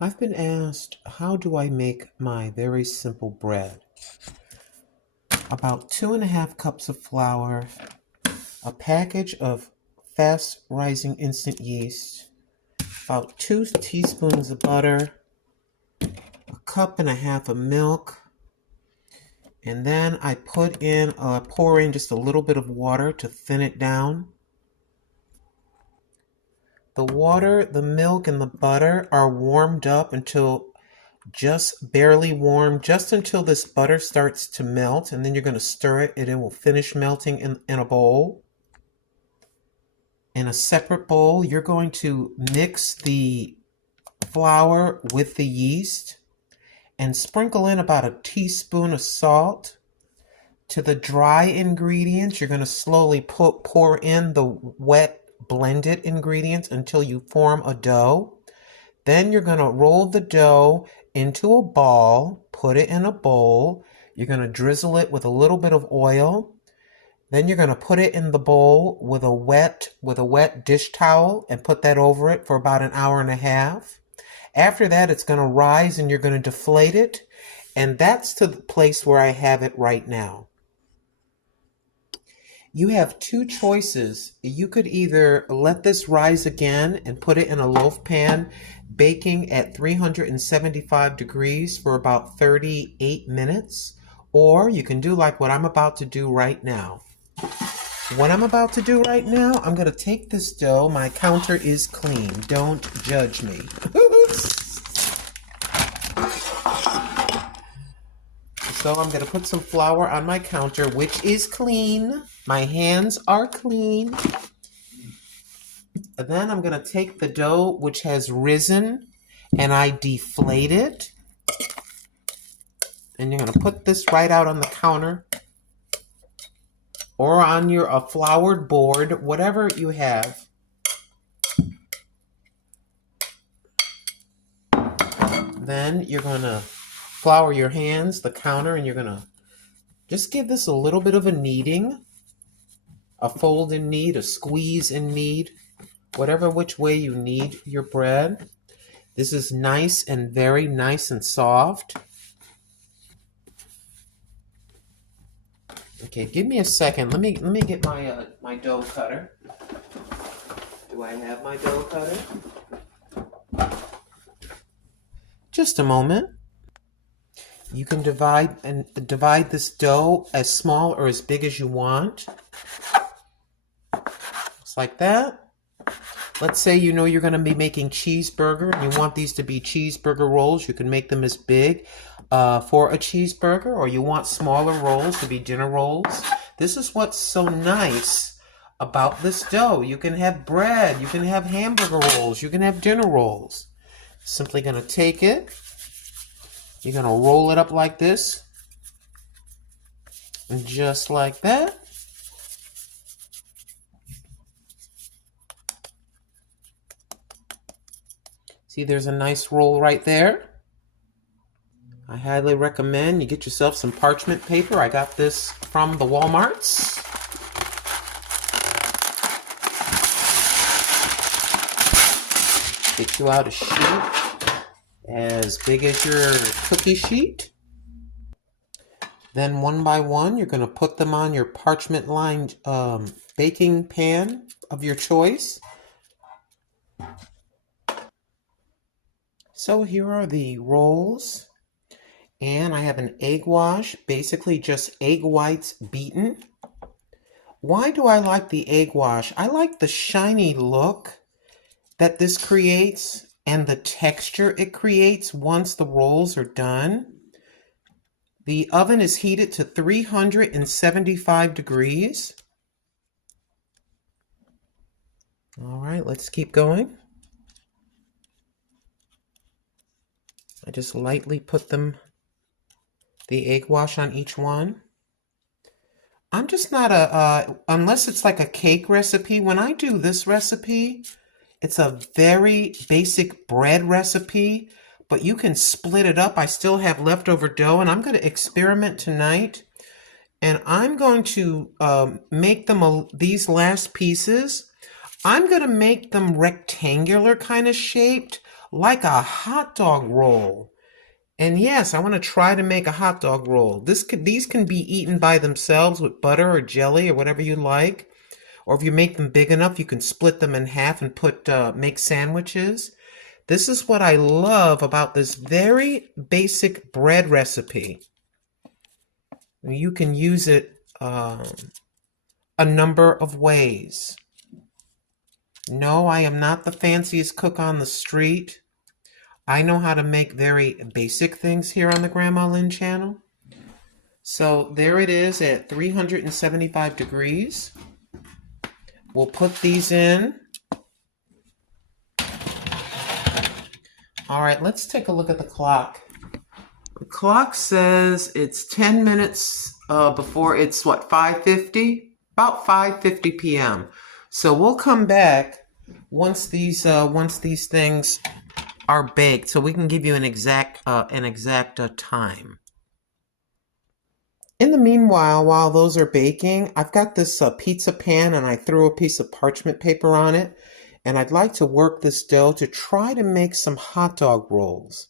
I've been asked, how do I make my very simple bread? About 2.5 cups of flour, a package of fast rising instant yeast, about 2 teaspoons of butter, a cup and a half of milk, and then I pour in just a little bit of water to thin it down. The water, the milk, and the butter are warmed up until just barely warm, just until this butter starts to melt, and then you're going to stir it and it will finish melting in a bowl. In a separate bowl, you're going to mix the flour with the yeast and sprinkle in about a teaspoon of salt. To the dry ingredients, you're going to slowly pour in the wet blended ingredients until you form a dough. Then you're going to roll the dough into a ball, put it in a bowl. You're going to drizzle it with a little bit of oil. Then you're going to put it in the bowl with a wet dish towel and put that over it for about an hour and a half. After that, it's going to rise and you're going to deflate it. And that's to the place where I have it right now. You have two choices. You could either let this rise again and put it in a loaf pan, baking at 375 degrees for about 38 minutes, or you can do like what I'm about to do right now. What I'm about to do right now, I'm going to take this dough. My counter is clean. Don't judge me. So I'm going to put some flour on my counter, which is clean. My hands are clean. And then I'm going to take the dough, which has risen, and I deflate it. And you're going to put this right out on the counter or on a floured board, whatever you have. Then you're going to flour your hands, the counter, and you're going to just give this a little bit of a kneading, a fold and knead, a squeeze and knead, whatever which way you knead your bread. This is nice and very nice and soft. Okay, give me a second. Let me get my my dough cutter. Do I have my dough cutter? Just a moment. You can divide this dough as small or as big as you want. Just like that. Let's say you know you're going to be making cheeseburger and you want these to be cheeseburger rolls. You can make them as big for a cheeseburger, or you want smaller rolls to be dinner rolls. This is what's so nice about this dough. You can have bread, you can have hamburger rolls, you can have dinner rolls. Simply going to take it. You're going to roll it up like this, and just like that. See, there's a nice roll right there. I highly recommend you get yourself some parchment paper. I got this from the Walmarts. Get you out a sheet as big as your cookie sheet. Then one by one, you're going to put them on your parchment-lined baking pan of your choice. So here are the rolls. And I have an egg wash, basically just egg whites beaten. Why do I like the egg wash? I like the shiny look that this creates and the texture it creates once the rolls are done. The oven is heated to 375 degrees. All right, let's keep going. I just lightly put the egg wash on each one. I'm just not unless it's like a cake recipe. When I do this recipe, it's a very basic bread recipe, but you can split it up. I still have leftover dough, and I'm going to experiment tonight. And I'm going to make them these last pieces. I'm going to make them rectangular kind of shaped, like a hot dog roll. And yes, I want to try to make a hot dog roll. These can be eaten by themselves with butter or jelly or whatever you like. Or if you make them big enough, you can split them in half and make sandwiches. This is what I love about this very basic bread recipe. You can use it a number of ways. No, I am not the fanciest cook on the street. I know how to make very basic things here on the Grandma Lynn channel. So there it is at 375 degrees. We'll put these in. All right, let's take a look at the clock. The clock says it's 10 minutes before it's 5:50? About 5:50 p.m. So we'll come back once these things are baked, so we can give you an exact time. In the meanwhile, while those are baking, I've got this pizza pan and I threw a piece of parchment paper on it. And I'd like to work this dough to try to make some hot dog rolls.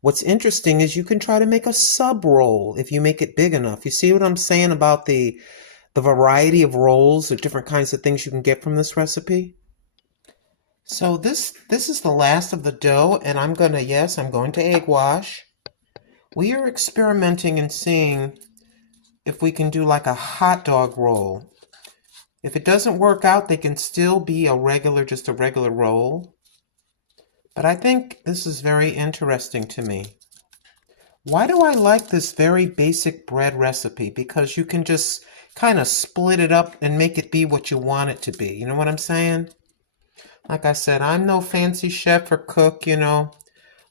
What's interesting is you can try to make a sub roll if you make it big enough. You see what I'm saying about the variety of rolls or different kinds of things you can get from this recipe? So this is the last of the dough, and I'm going to egg wash. We are experimenting and seeing if we can do like a hot dog roll. If it doesn't work out, they can still be just a regular roll. But I think this is very interesting to me. Why do I like this very basic bread recipe? Because you can just kind of split it up and make it be what you want it to be. You know what I'm saying? Like I said, I'm no fancy chef or cook, you know.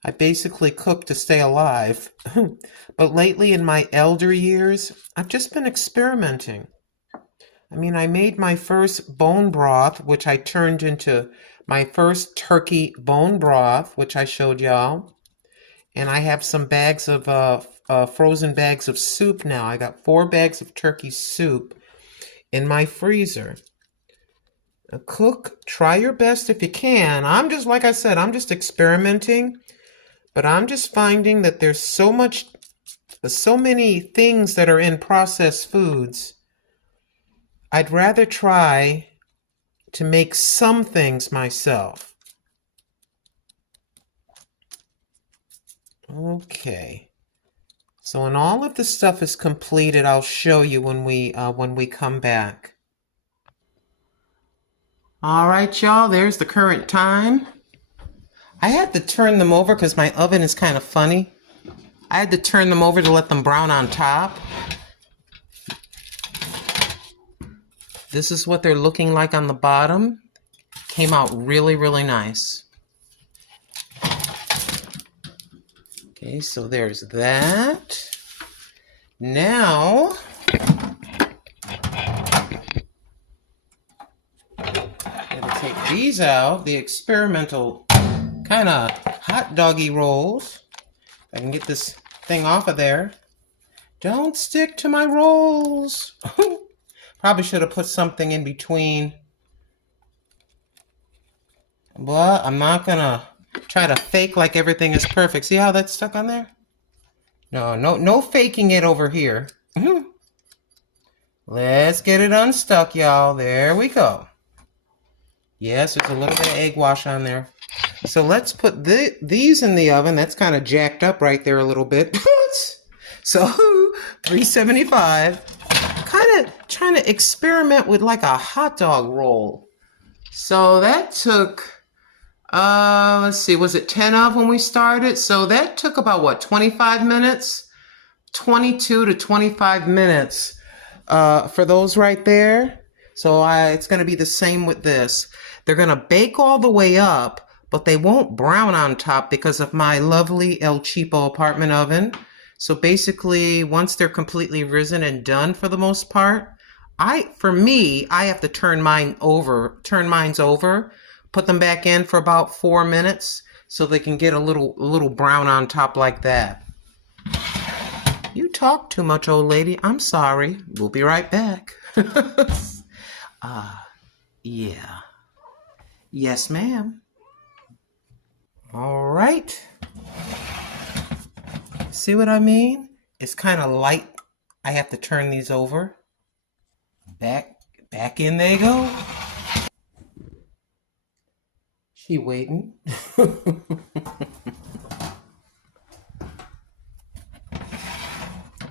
I basically cook to stay alive. But lately in my elder years, I've just been experimenting. I mean, I made my first bone broth, which I turned into my first turkey bone broth, which I showed y'all. And I have some bags of frozen bags of soup now. I got 4 bags of turkey soup in my freezer. Cook, try your best if you can. Like I said, I'm just experimenting. But I'm just finding that there's so many things that are in processed foods. I'd rather try to make some things myself. Okay. So when all of the stuff is completed, I'll show you when we come back. All right, y'all, there's the current time. I had to turn them over because my oven is kind of funny. I had to turn them over to let them brown on top. This is what they're looking like on the bottom. Came out really, really nice. Okay, so there's that. Now, I'm gonna take these out, the experimental kind of hot doggy rolls. I can get this thing off of there. Don't stick to my rolls. Probably should have put something in between. But I'm not gonna try to fake like everything is perfect. See how that's stuck on there? No faking it over here. Let's get it unstuck, y'all. There we go. Yes, there's a little bit of egg wash on there. So let's put these in the oven. That's kind of jacked up right there a little bit. So 375. Kind of trying to experiment with like a hot dog roll. So that took, let's see, was it 10 of when we started? So that took about what, 25 minutes? 22 to 25 minutes for those right there. So it's going to be the same with this. They're going to bake all the way up, but they won't brown on top because of my lovely El Cheapo apartment oven. So basically, once they're completely risen and done for the most part, I have to turn mine over, put them back in for about 4 minutes so they can get a little brown on top like that. You talk too much, old lady. I'm sorry. We'll be right back. Yeah. Yes, ma'am. All right. See what I mean? It's kind of light. I have to turn these over. Back in they go. She waiting.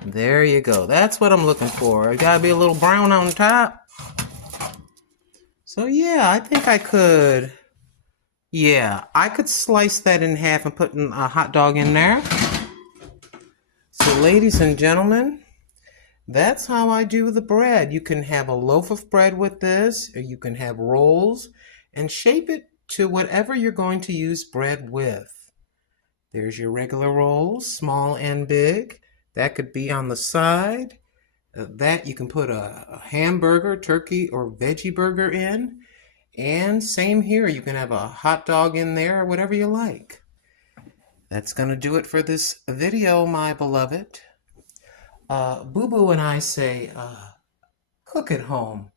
There you go. That's what I'm looking for. It gotta be a little brown on top. So yeah, I think I could. Yeah, I could slice that in half and put a hot dog in there. So ladies and gentlemen, that's how I do the bread. You can have a loaf of bread with this, or you can have rolls, and shape it to whatever you're going to use bread with. There's your regular rolls, small and big. That could be on the side. That you can put a hamburger, turkey, or veggie burger in. And same here, you can have a hot dog in there or whatever you like. That's going to do it for this video, my beloved. Boo Boo and I say, cook at home.